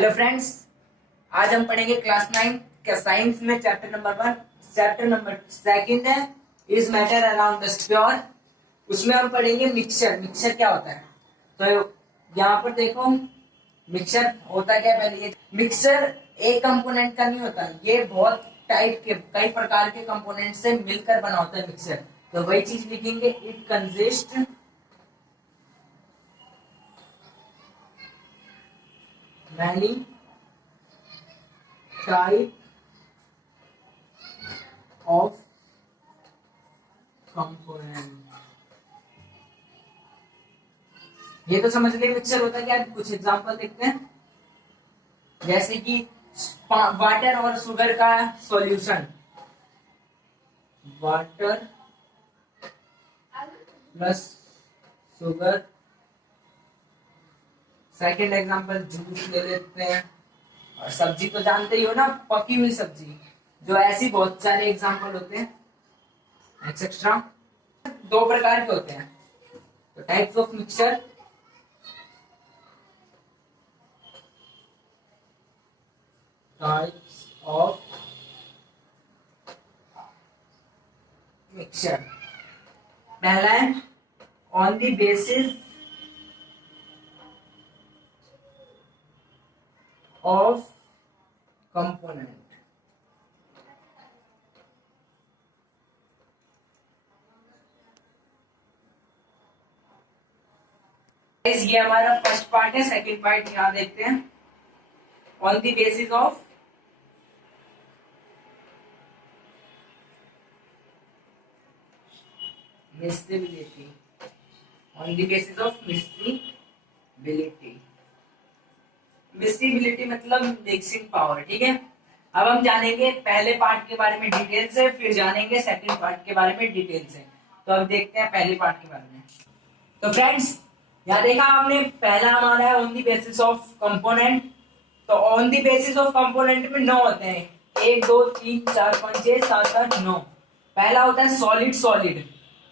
Hello friends, आज हम पढ़ेंगे क्लास 9 का साइंस में चैप्टर नंबर 1। चैप्टर नंबर 2 है is matter around the sphere. उसमें हम पढ़ेंगे मिक्सचर। मिक्सचर क्या होता है? तो यहाँ पर देखो, मिक्सचर होता क्या है। पहले ये मिक्सचर एक कंपोनेंट का नहीं होता, ये बहुत टाइप के कई प्रकार के कंपोनेंट से मिलकर बना होता है मिक्सचर। तो वही चीज लिखेंगे, it consist many type of component। ये तो समझ गए मिक्सचर होता है क्या। कुछ एग्जांपल देखते हैं, जैसे कि वाटर और शुगर का solution, water plus sugar. Second example juice ले लेते हैं। और सब्जी तो जानते ही हो ना, पकी हुई सब्जी। जो ऐसी बहुत सारे एग्जांपल होते हैं एक्सेट्रा। दो प्रकार के होते हैं। तो types of mixture, types of mixture. पहला है on the basis of component। ये हमारा फर्स्ट पार्ट है। सेकंड पार्ट यहां देखते हैं, on the basis of mixability. On the basis of mixability. Mixability मतलब मिक्सिंग पावर, ठीक है। अब हम जानेंगे पहले पार्ट के बारे में डिटेल से, फिर जानेंगे सेकंड पार्ट के बारे में डिटेल से। तो अब देखते हैं पहले पार्ट के बारे में। तो फ्रेंड्स, यहाँ देखा आपने, पहला हमारा है on the basis of component. तो on the basis of component में 9 होते हैं, 1 2 3 4 5 6 7 8 9। पहला होता है सॉलिड सॉलिड,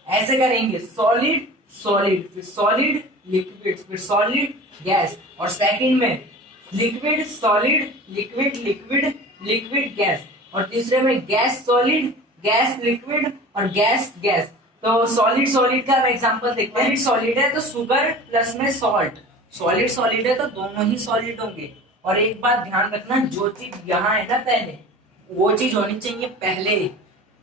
ऐसे करेंगे सॉलिड सॉलिड, फिर सॉलिड लिक्विड, फिर सॉलिड गैस। और सेकंड में liquid solid liquid liquid liquid gas. और तीसरे में गैस सॉलिड गैस लिक्विड और गैस गैस। तो सॉलिड सॉलिड का एग्जांपल देखते हैं। सॉलिड है तो शुगर प्लस में सॉल्ट, सॉलिड सॉलिड है तो दोनों ही सॉलिड होंगे। और एक बात ध्यान रखना, जो चीज यहाँ है ना पहले, वो चीज होनी चाहिए पहले।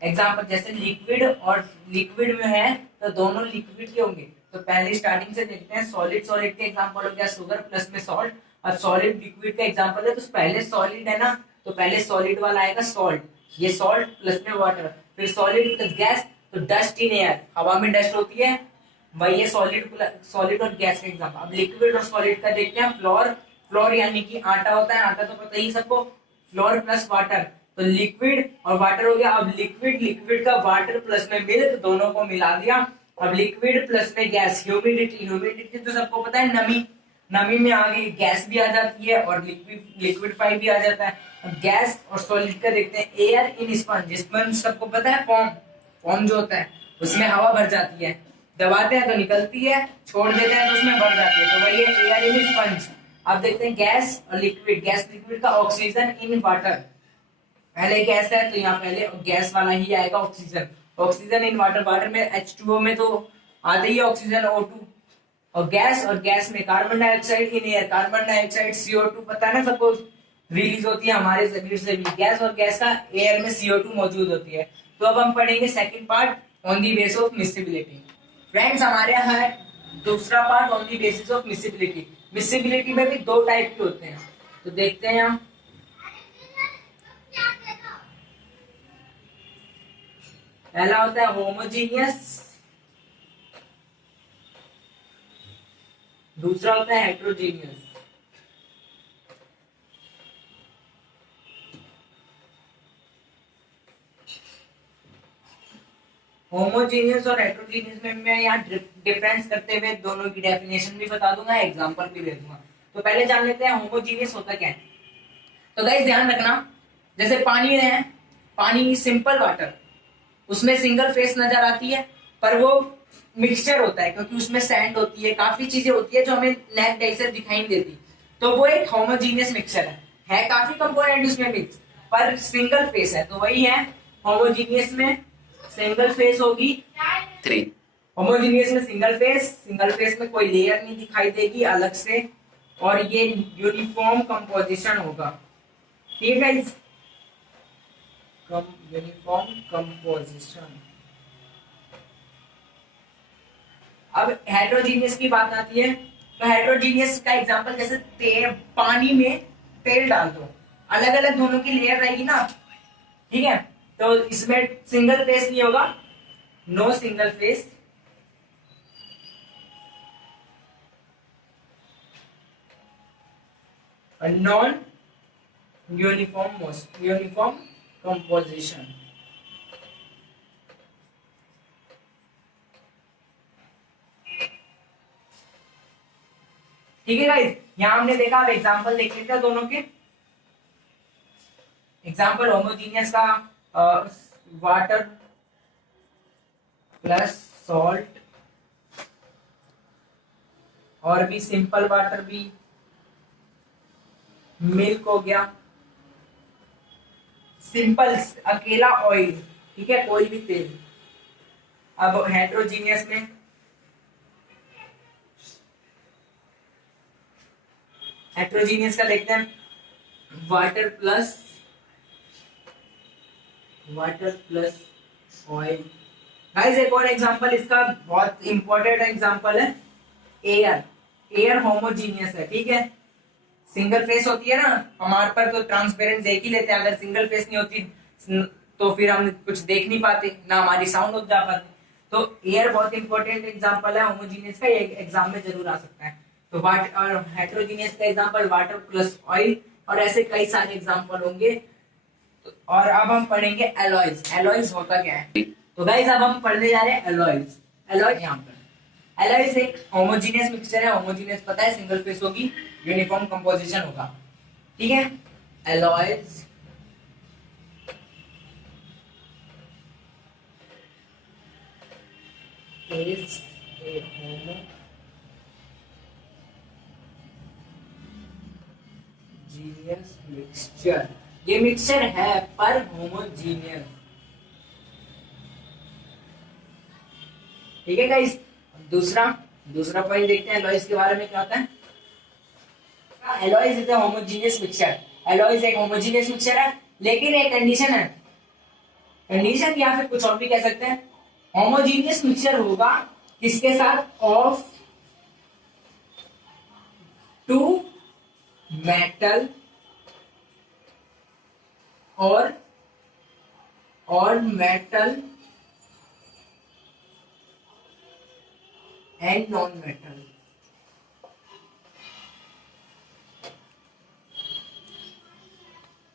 एग्जांपल जैसे लिक्विड और लिक्विड में है तो दोनों लिक्विड के होंगे। तो पहले स्टार्टिंग से देखते हैं, सॉलिड सॉलिड के एग्जांपल हो गया शुगर प्लस में सॉल्ट। और सॉलिड लिक्विड का एग्जांपल है तो पहले सॉलिड है ना, तो पहले सॉलिड वाला आएगा सॉल्ट, ये सॉल्ट प्लस में वाटर। फिर सॉलिड प्लस गैस, तो डस्ट इन एयर, हवा में डस्ट होती है, वही है सॉलिड और गैस का एग्जांपल। अब लिक्विड और सॉलिड का देखते हैं, फ्लोर फ्लोर यानी कि आटा होता है, आटा तो पता ही सबको, फ्लोर प्लस वाटर, तो लिक्विड और वाटर हो गया। अब लिक्विड लिक्विड का वाटर प्लस में मिल्क, दोनों को मिला दिया। अब लिक्विड प्लस में गैस, ह्यूमिडिटी, ह्यूमिडिटी तो सबको पता है, नमी, नमी में आगे गैस भी आ जाती है और लिक्विड भी आ जाता है। अब गैस और सॉलिड का देखते हैं, एयर इन स्पंज, स्पंज सबको पता है, फॉर्म जो होता है उसमें हवा भर जाती है, दबाते हैं तो निकलती है, छोड़ देते हैं तो उसमें भर जाती है, तो वही है एयर इन स्पंज। अब देखते हैं गैस और लिक्विड, गैस लिक्विड का ऑक्सीजन इन वाटर, पहले गैस है तो यहाँ पहले गैस वाला ही आएगा oxygen, oxygen in water, water में H2O में तो आते ही ऑक्सीजन O2। और गैस में carbon dioxide in air, carbon dioxide CO2 पता है ना सबको, रिलीज होती है हमारे शरीर से भी। गैस और गैस का एयर में CO2 मौजूद होती है। तो अब हम पढ़ेंगे second part, on the basis of mixability. Friends, हमारे यहाँ है दूसरा part, on the basis of mixability. Mixability में भी 2 टाइप के होते हैं, तो देखते हैं हम। पहला होता है होमोजीनियस, दूसरा होता है हेट्रोजीनियस। होमोजीनियस और हेट्रोजीनियस में मैं यहाँ डिफरेंस करते हुए दोनों की डेफिनेशन भी बता दूंगा, एग्जांपल भी दे दूंगा। तो पहले जान लेते हैं होमोजीनियस होता क्या है। तो गाइस ध्यान रखना, जैसे पानी है, पानी सिंपल वाटर, उसमें सिंगल फेस नजर आती है, पर वो मिक्सचर होता है क्योंकि उसमें सैंड होती है, काफी चीजें होती है जो हमें नेट से दिखाई नहीं देती। तो वो एक होमोजीनियस मिक्सचर है काफी कंपोनेंट उसमें मिक्स, पर सिंगल फेस है, तो वही है होमोजीनियस में सिंगल फेस होगी 3। होमोजीनियस में सिंगल फेस में कोई लेयर नहीं दिखाई देगी अलग से, और ये यूनिफॉर्म कंपोजिशन होगा। ठीक है, यूनिफॉर्म कंपोजिशन। अब हेट्रोजीनियस की बात आती है, तो हेट्रोजीनियस का एग्जांपल जैसे तेल, पानी में तेल डाल दो, अलग अलग दोनों की लेयर रहेगी ना, ठीक है, तो इसमें सिंगल फेस नहीं होगा, no single phase. Non uniform composition. ठीक है गाइस, यहां हमने देखा, अब एग्जांपल देख लेते हैं दोनों के। एग्जांपल होमोजीनियस का वाटर प्लस सॉल्ट, और भी सिंपल वाटर भी, मिल्क हो गया, सिंपल अकेला ऑयल, ठीक है, कोई भी तेल। अब हेट्रोजीनियस में हेट्रोजीनियस का देखते हैं, वाटर प्लस ऑयल। गाइस एक और एग्जांपल इसका बहुत इंपॉर्टेंट एग्जांपल है, एयर होमोजीनियस है, ठीक है, सिंगल फेस होती है ना हमारे पर, तो ट्रांसपेरेंट देख ही लेते हैं, अगर सिंगल फेस नहीं होती तो फिर हम कुछ देख नहीं पाते, ना हमारी साउंड हो जा पाती। तो एयर बहुत इंपॉर्टेंट एग्जांपल है होमोजीनियस का, ये एग्जाम में जरूर आ सकता है। तो वाटर और हेट्रोजीनियस का एग्जांपल वाटर प्लस ऑयल, और ऐसे कई सारे एग्जांपल होंगे। और अब हम पढ़ेंगे एलॉयज। एलॉयज होता क्या है, तो गाइस अब हम पढ़ने जा रहे हैं एलॉयज। एलॉय यहाँ पर एलॉयज एक होमोजीनियस मिक्सचर है, होमोजीनियस पता है, सिंगल फेस होगी, यूनिफॉर्म कंपोजिशन होगा, ठीक है। Alloys is A homogeneous mixture, ये मिक्सचर है पर होमोजीनियस, ठीक है गाइस। दूसरा पॉइंट देखते हैं एलॉयज के बारे में, क्या होता है। Alloys is a homogeneous mixture, alloys एक होमोजीनियस मिक्सचर है, लेकिन एक कंडीशन है, कंडीशन या फिर कुछ और भी कह सकते हैं, होमोजीनियस मिक्सचर होगा किसके साथ, ऑफ टू मेटल और metal and non metal.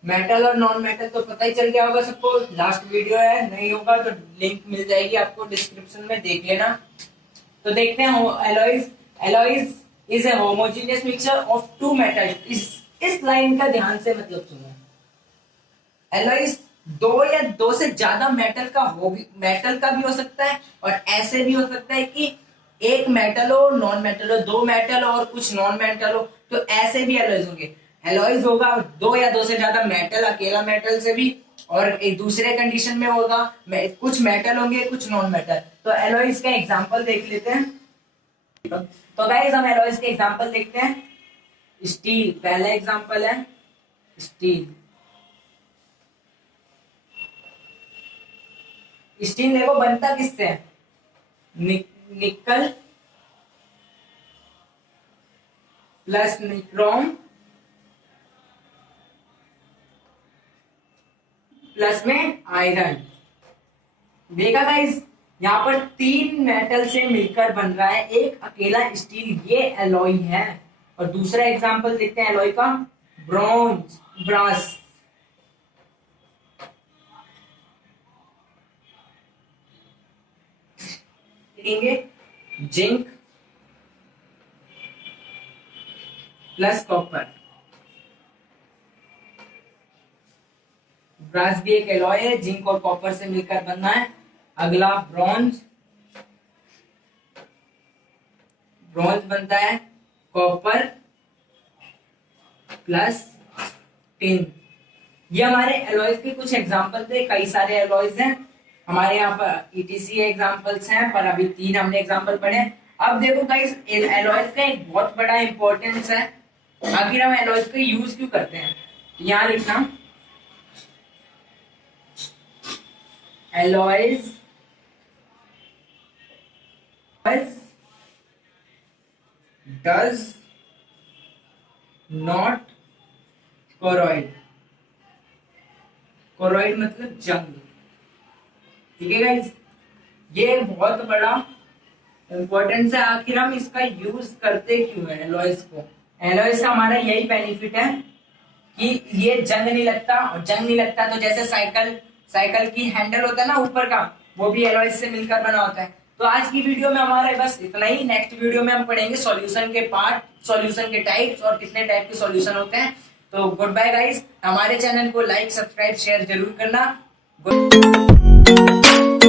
Metal और नॉन मेटल तो पता ही चल गया होगा सबको, लास्ट वीडियो है, नहीं होगा तो लिंक मिल जाएगी आपको डिस्क्रिप्शन में, देख लेना। तो देखते हैं alloys is a homogeneous mixture of two metal. इस लाइन का ध्यान से मतलब सुनो, एलॉयज दो या दो से ज्यादा मेटल का भी हो सकता है, और ऐसे भी हो सकता है कि एक मेटल हो, नॉन मेटल हो, दो मेटल और कुछ नॉन मेटल हो, तो ऐसे भी एलॉयज होंगे। एलॉयज होगा दो या दो से ज्यादा मेटल, अकेला मेटल से भी, और एक दूसरे कंडीशन में होगा कुछ मेटल होंगे कुछ नॉन मेटल। तो एलॉयज का एग्जांपल देख लेते हैं। तो गाइस हम एलॉयज के एग्जांपल देखते हैं। स्टील पहला एग्जांपल है, स्टील देखो बनता किससे है, निकल प्लस निक्रोम प्लस में आयरन। देखा गाइस, यहाँ पर तीन मेटल से मिलकर बन रहा है एक अकेला स्टील, ये एलॉय है। और दूसरा एग्जांपल देखते हैं एलॉय का, ब्रॉन्ज ब्रास, लिखेंगे जिंक प्लस कॉपर। ब्रास भी एक एलॉय है, जिंक और कॉपर से मिलकर बनना है। अगला ब्रॉन्ज बनता है कॉपर प्लस टिन। ये हमारे एलॉयज के कुछ एग्जांपल थे, कई सारे एलॉयज हैं हमारे यहाँ पर ईटीसी एग्जांपल्स हैं, पर अभी 3 हमने एग्जांपल पढ़े। अब देखो गाइस, एलॉयज का एक बहुत बड़ा इंपॉर्टेंस है। आखिर हम एलॉयज का यूज क्यों करते हैं? यहाँ लिखना, alloys does not choroid. Choroid मतलब जंग, ठीक है गाइस। ये बहुत बड़ा इंपॉर्टेंस है। आखिर हम इसका यूज करते क्यों है एलॉयज को? एलॉयज का हमारा यही बेनिफिट है कि ये जंग नहीं लगता, और जंग नहीं लगता तो जैसे साइकिल की हैंडल होता है ना ऊपर का, वो भी एलॉयज से मिलकर बना होता है। तो आज की वीडियो में हमारा बस इतना ही। नेक्स्ट वीडियो में हम पढ़ेंगे सॉल्यूशन के पार्ट, सॉल्यूशन के टाइप्स और कितने टाइप के सॉल्यूशन होते हैं। तो गुड बाय गाइस। हमारे चैनल को लाइक, सब्सक्राइब, शेयर जरूर करना। गुड